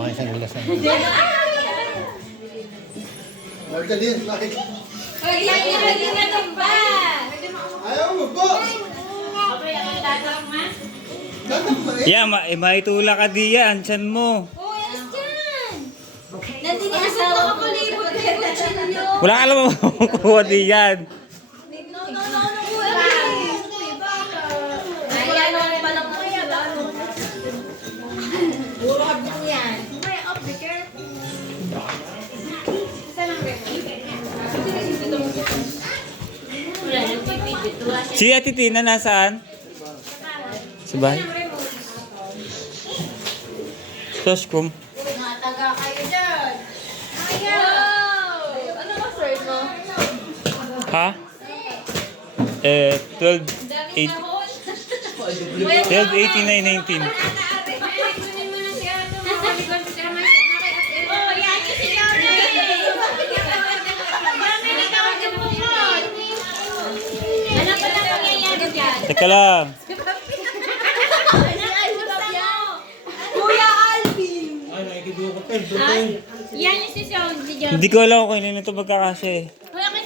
Okay, isang glass na. Marka din, bakit? Hindi na ito ba? Ayaw mo po! Okay, ang tatak ma? Dapat mo eh. Yeah, maitula ka diyan, tiyan mo. Oh, yes dyan! Nandini asawa ko palibot kay Cuchillo. Wala ka naman makukuha diyan. No. Ayan, ano palang mo yan? Puro habang yan. May up the care. Isa lang rin. Wala, nagpipidyo. Tuwa siya. Si Ate Tina nasaan? Sa bahay? Soscom. Mga taga kayo dyan. Wow! Ano ba sir mo? Ha? 12, 89, 19. Teka lang. Kuya Alvin! Ay, nakikidukot eh. Yan yung si John. Hindi ko alam kung kanino ito magkakasya eh.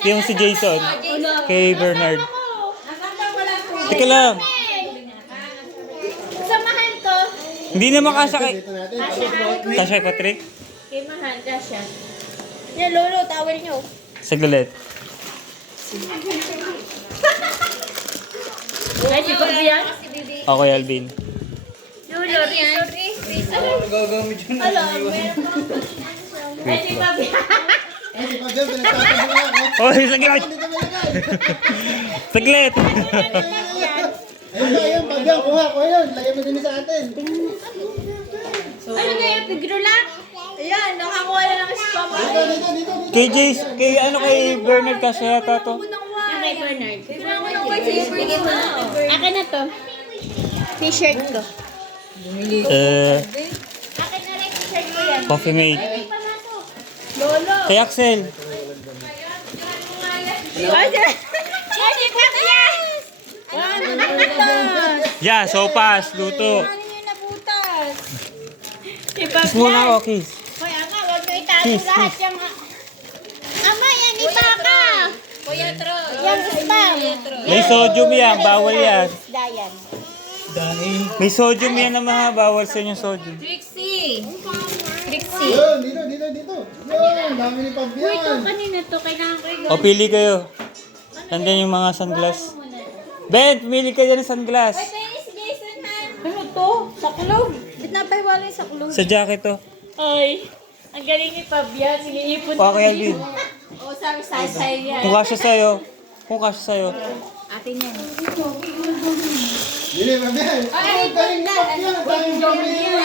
Yung si Jason. Kay Bernard. Teka lang. Samahan ko. Hindi naman kasya kay... Dito natin. Kasya kay Patrick? Kay Mahal, siya. Yan, Lolo, towel nyo. Saglit. Ay, si Fabian? Okay, Alvin. Lolo, sorry. Nagagamit yun. Alam, meron pa. Ay, si Fabian. Ay, si Fabian, pinagtatabi mo ako. Oy, saglit! Hindi ka malagay. Saglit! Ayun na, ayun, Fabian, kuha ko yun. Lagay mo din sa atin. Ano kaya, pigrula? Ayan, nakakuha na lang si Papa. Dito. Kay Jace, kay Bernard kasya yata to. Yung kay Bernard. Kailangan ko ng white t-shirt mo. Akin na to. T-shirt ko. Akin na rin t-shirt ko yan. Coffee mate. Lolo. Kay Axel. Ay, si Fabian! Ano nabutas? Yeah, sopas, luto. Ano yung nabutas? Si Kiss muna ako, kiss. Hoy, ama, huwag mo itago Kiss, lahat yung... Ama, yan iba ka! Kuya Troy. Yung spam. May sodium yan, bawal yan. Dayan. May sodium yan naman ha, bawal sa inyo sodium. Trixie. Yun, dito. Yun, dami ni Uy, ito Fabian. kanina to. Kailangan ko O, pili kayo. Nandiyan yung mga sunglass. Ben, pili kayo ng sunglass. si Jason, ha? Ano to? Saklog. Ba't napahiwala yung saklog? Sa jacket to. Ay, ang galing ni Fabian. Iniipon Okay, Alvin. Oo, sabi sa'yo yan. Kung kasya sa'yo. Kung kasya sa'yo. Atin yan. Dili, Fabian. Ay, Galing ni Fabian. Galing Jomel yun.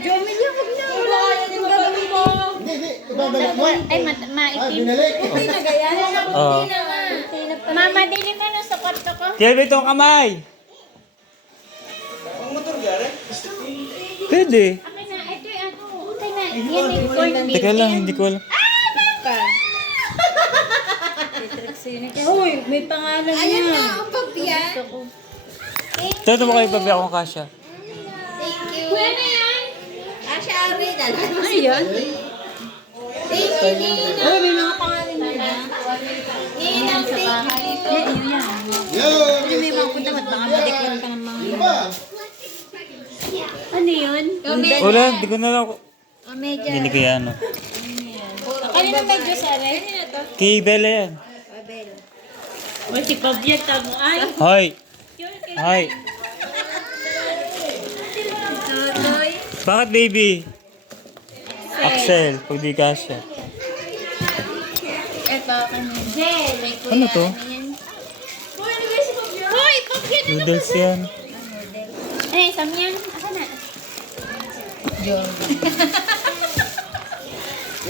Jomel yan, huwag na. Wala yung gagawin mo. Hindi. Ibabalik mo. Ay, Ay, maitim. binalik. Oo. Mama, dili mo na sa kwarto ko. Kilby itong kamay. Pwede. Akin na, ito yung ano. Okay na, yan yung corn beef. Teka lang, hindi ko alam. Uy, may pangalan niya. Ayan na, ang pabiyan. Ito mo kayo babi akong kasya. Thank you. Pwede yan. Asya Ari, ano yan? Thank you, Nina. Ay, may mga pangalan niya. Nina, thank you. Yun. May mga punta, ba't baka madeklar ka ng mga... Iba. Ano yun? Wala, hindi ko na lang. Omega. Hindi kaya ano. Kanina medyo sana. Kanina to? Kay Bella yan. O, si Pabian tamo. Ay, Hoy. Hoy. Totoy. Bakit baby? Axel, pag di kasya. Ito, kanina. Jel. May kuya. Ano to? yan? Hoy, Pabian. Noodles yan. Ano yung samyan? Aka na. Yun,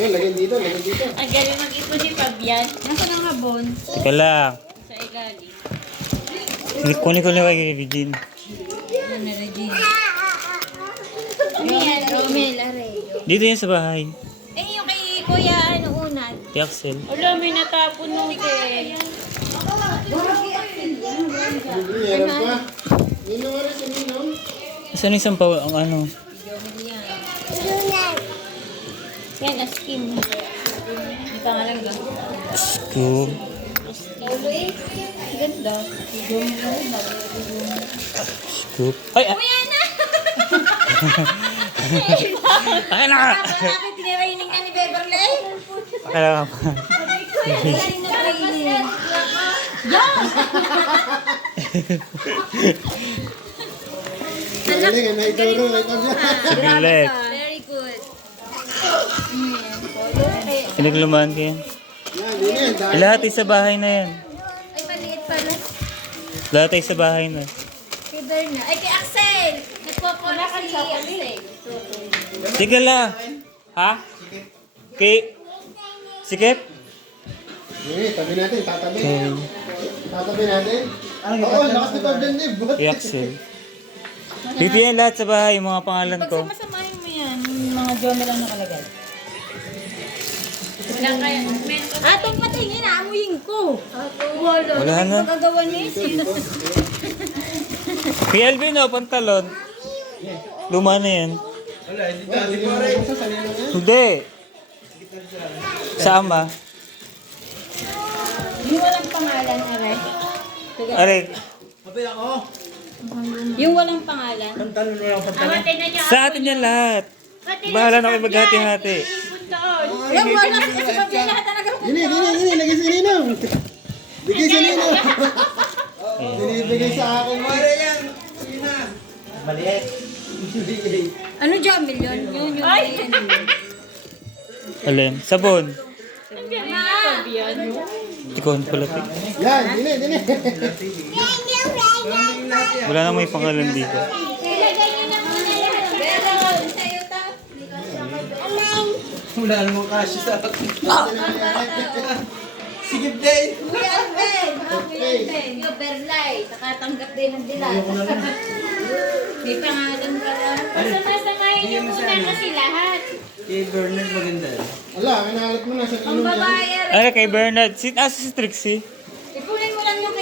lagyan dito. Ang galing mag-ipon ni Fabian. Nasaan ang habon? Teka lang. Sa ilalim. Kunin ko lang kay Regine. Ano na, Regine? Ano yan? Romel, Areo. Dito yan sa bahay. Eh, yung kay Kuya, ano, unad? Kay Axel. Wala, may natapon nung kay. Meron pa. Ninong oras yung ninong. Saan isang pa ang ano? Jomel yan. Yan, askin. May pangalan ka. Scoop. Ganda. Scoop. Ay! Kuya na! Akin na! Bakit tiniraining ka ni Beverly? Akin na. Galing na training. Galing, may turo, may pagla. Saglit. Very good. Pinaglumaan ko yan. Yan, yun yan. Dahil Lahat ay sa bahay na yan. Ay, maliit pala. Lahat ay sa bahay na. Kay Berna. Ay, kay Axel! Nagpo-follow si Axel. Sige la. Ha? Kay... Sikip? Yun, tabi natin, tatabi. Kay... Tatabi natin. Oo, lakas ni Pablo ni Bot. Kay Axel. Dito yan lahat sa bahay, yung mga pangalan ko. Masamahin mo yan. Yung mga Jome lang nakalagay. Wala kaya. Atong patingin, amuyin ko. Wala. Wala na. Magagawa ni Sino? Kay Alvin o, pantalon. Luma na yan. Hindi. Sa ama. Yung walang pangalan, Aray. Are, Yung walang pangalan. sa atin yan lahat. Bahala na kayo maghati-hati. Yung wala kasi sa pabili lahat na nagawa. Dini, lagay si Ninong. Bigay si Ninong. Binibigay sa akin. Ano dyan, million? Yun, yun. Ay! Alin? Sabon. Ikaw pala. Yan, dini. Wala na may pangalan dito. Ilagay niyo na muna lahat. Meron! Sa'yo to. Wala namang kasya sa akin. Sige, Dave. Kuya Ben! Kuya Ben! Yung Berlay. Nakatanggap din ng dilan. May pangalan ka lang. Masamahin niyo muna kasi lahat. Kay Bernard maganda. Ala, kinalat mo na sa Ang Ninong yan. babae. Ay, kay Bernard. Si Trixie. Ipunin mo lang yung